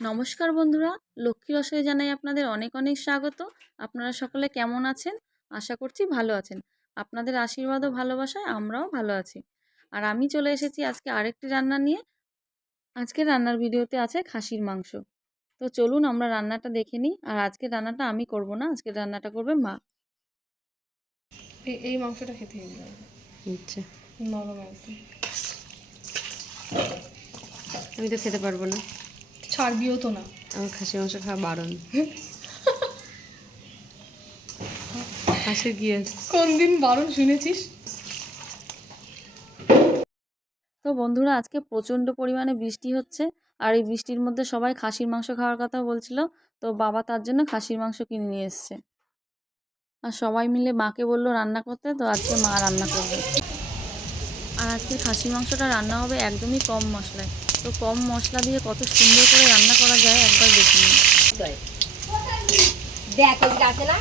নমস্কার বন্ধুরা লক্ষ্মী রসয়ে জানাই আপনাদের অনেক অনেক স্বাগত। আপনারা সকলে কেমন আছেন? আশা করছি ভালো আছেন। আপনাদের আশীর্বাদ ও ভালোবাসায় আমরাও ভালো আছি। আর আমি চলে এসেছি আজকে আরেকটি রান্না নিয়ে। আজকের রান্নার ভিডিওতে আছে খাসির মাংস। তো চলুন আমরা রান্নাটা দেখে নিই। আর আজকের রান্নাটা আমি করব না আজকের রান্নাটা করবে মা। এই মাংসটা খেতে আচ্ছা। নরম একদম। আমি তো খেতে পারব না। ছাড়বিও তো না। আমার খাসি মাংস খাওয়া বারণ। হাসির কি আছে? কোন দিন বারণ শুনেছিস? তো বন্ধুরা আজকে প্রচণ্ড পরিমাণে বৃষ্টি হচ্ছে আর এই বৃষ্টির মধ্যে সবাই খাসির মাংস খাওয়ার কথা বলছিল তো বাবা তার জন্য খাসির মাংস কিনে নিয়ে এসছে। আর সবাই মিলে মাকে বলল রান্না করতে তো আজকে মা রান্না করবে। আর আজকে খাসির মাংসটা রান্না হবে একদমই কম মশলায়। তো কম মশলা দিয়ে কত সুন্দর করে রান্না করা যায় একবার দেখে নিন। না।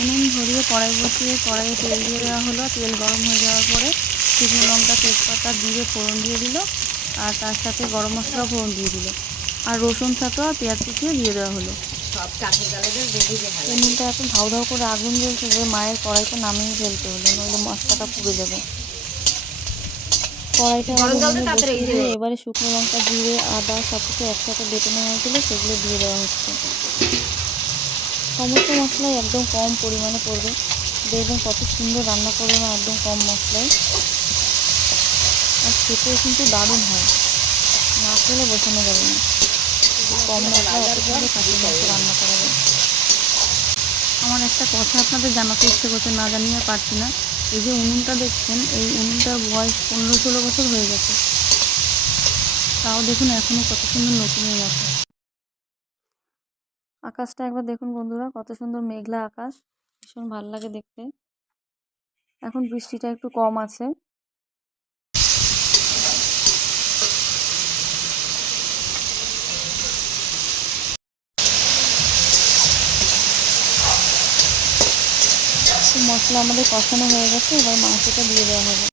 উনুন ধরিয়ে কড়াই বসিয়ে কড়াইয়ে তেল দিয়ে দেওয়া হলো। তেল গরম হয়ে যাওয়ার পরে শুকনো লঙ্কা তেজপাতা দিয়ে ফোড়ন দিয়ে দিল আর তার সাথে গরম মশলা ফোড়ন দিয়ে দিল। আর রসুন সাথে আর পেঁয়াজ কুচিয়ে দিয়ে দেওয়া হলো। উনুনটা এত ধাউ ধাউ করে আগুন জ্বলছে যে মায়ের কড়াইটা নামিয়ে ফেলতে হলো নইলে মশলাটা পুড়ে যাবে। কড়াইটা দিয়ে দিয়ে এবারে শুকনো লঙ্কা জিরে আদা সব কিছু একসাথে বেটে নেওয়া হয়েছিল সেগুলো দিয়ে দেওয়া হচ্ছে। সমস্ত মশলাই একদম কম পরিমাণে পড়বে। দেখবেন কত সুন্দর রান্না করবে না একদম কম মশলায় আর খেতেও কিন্তু দারুণ হয়। না খেলে বোঝানো যাবে না। কম মশলা মাংস রান্না করা যায়। আমার একটা কথা আপনাদের জানাতে ইচ্ছে করছে না জানিয়ে পারছি না। এই যে উনুনটা দেখছেন, এই উনুনটার বয়স পনেরো ষোলো বছর হয়ে গেছে। তাও দেখুন এখনও কত সুন্দর নতুনের মতো আকাশটা একবার দেখুন বন্ধুরা, কত সুন্দর মেঘলা আকাশ, ভীষণ ভালো লাগে দেখতে। এখন বৃষ্টিটা একটু কম আছে। তো মশলা আমাদের কষানো হয়ে গেছে, এবার মাংসটা দিয়ে দেওয়া হবে।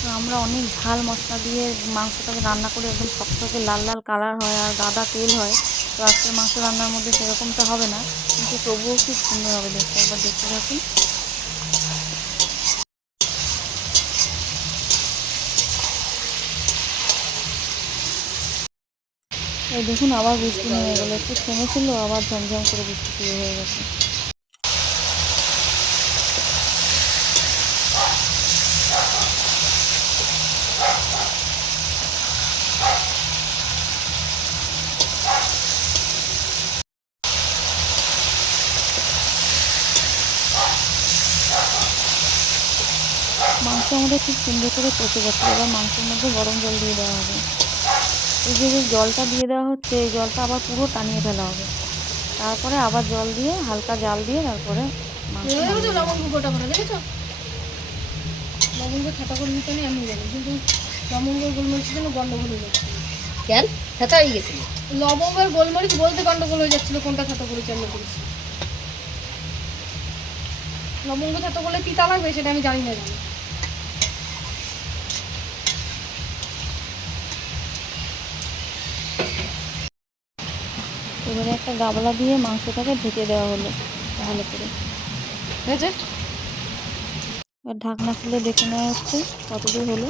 তো আমরা অনেক ঝাল মশলা দিয়ে মাংসটাকে রান্না করে একদম শক্তকে লাল লাল কালার হয় আর গাদা তেল হয়। তো আজকের মাংস রান্নার মধ্যে সেরকমটা হবে না, কিন্তু তবুও খুব সুন্দর হবে দেখতে। একবার দেখতে থাকুন। দেখুন, আবার বৃষ্টি নেমে গেলো। একটু থেমেছিল, আবার ঝমঝম করে বৃষ্টি শুরু হয়ে গেছে। মাংস আমাদের খুব সুন্দর করে কষে যাচ্ছে। এবার মাংসের মধ্যে গরম জল দিয়ে দেওয়া হবে। এই যে যে জলটা দিয়ে দেওয়া হচ্ছে এই জলটা আবার পুরো টানিয়ে ফেলা হবে। তারপরে আবার জল দিয়ে হালকা জাল দিয়ে তারপরে। লবঙ্গ গোটা করে দেখেছ? লবঙ্গ ছাতা করে নিতে আমি জানি কিন্তু লবঙ্গ গোলমরিচের জন্য গন্ডগোল হয়ে যাচ্ছে। কেন? খেতে হয়ে গেছিল লবঙ্গ গোলমরিচ বলতে গন্ডগোল হয়ে যাচ্ছিল কোনটা ছাতা করেছি আমি করেছি লবঙ্গ ছাতা করলে তিতা লাগবে সেটা আমি জানি না জানি এবারে একটা গাবলা দিয়ে মাংসটাকে ঢেকে দেওয়া হলো ভালো করে। হয়েছে? এবার ঢাকনা খুলে দেখে নেওয়া হচ্ছে কতদূর হলো।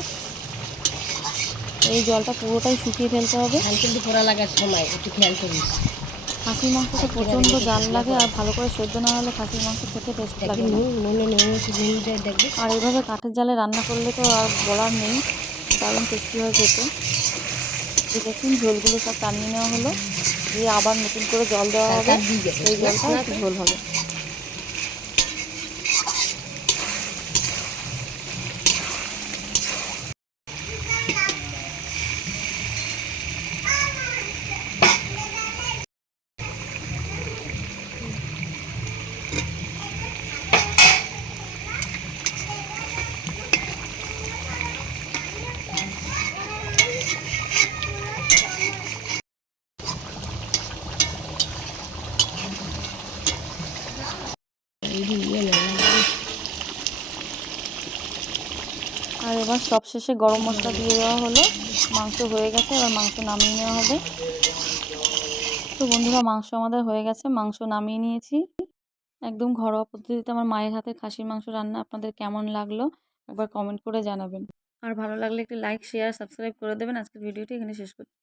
এই জলটা পুরোটাই শুকিয়ে ফেলতে হবে। কিন্তু পোড়া লাগার সময় একটু খেয়াল করিস। খাসির মাংসটা প্রচণ্ড জাল লাগে আর ভালো করে সেদ্ধ না হলে খাসির মাংস খেতে টেস্ট লাগে আর এইভাবে কাঠের জালে রান্না করলে তো আর বলার নেই। দারুণ টেস্টি হয় খেতে। এই দেখুন ঝোলগুলো সব টানিয়ে নেওয়া হলো। দিয়ে আবার নতুন করে জল দেওয়া হবে। সেই জলটা একটু ঝোল হবে। আর এবার সবশেষে গরম মশলা দিয়ে দেওয়া হলো। মাংস হয়ে গেছে, এবার মাংস নামিয়ে নেওয়া হবে। তো বন্ধুরা, মাংস আমাদের হয়ে গেছে, মাংস নামিয়ে নিয়েছি। একদম ঘরোয়া পদ্ধতিতে আমার মায়ের হাতে খাসির মাংস রান্না আপনাদের কেমন লাগল, একবার কমেন্ট করে জানাবেন। আর ভালো লাগলে একটি লাইক শেয়ার সাবস্ক্রাইব করে দেবেন। আজকের ভিডিওটি এখানে শেষ করছি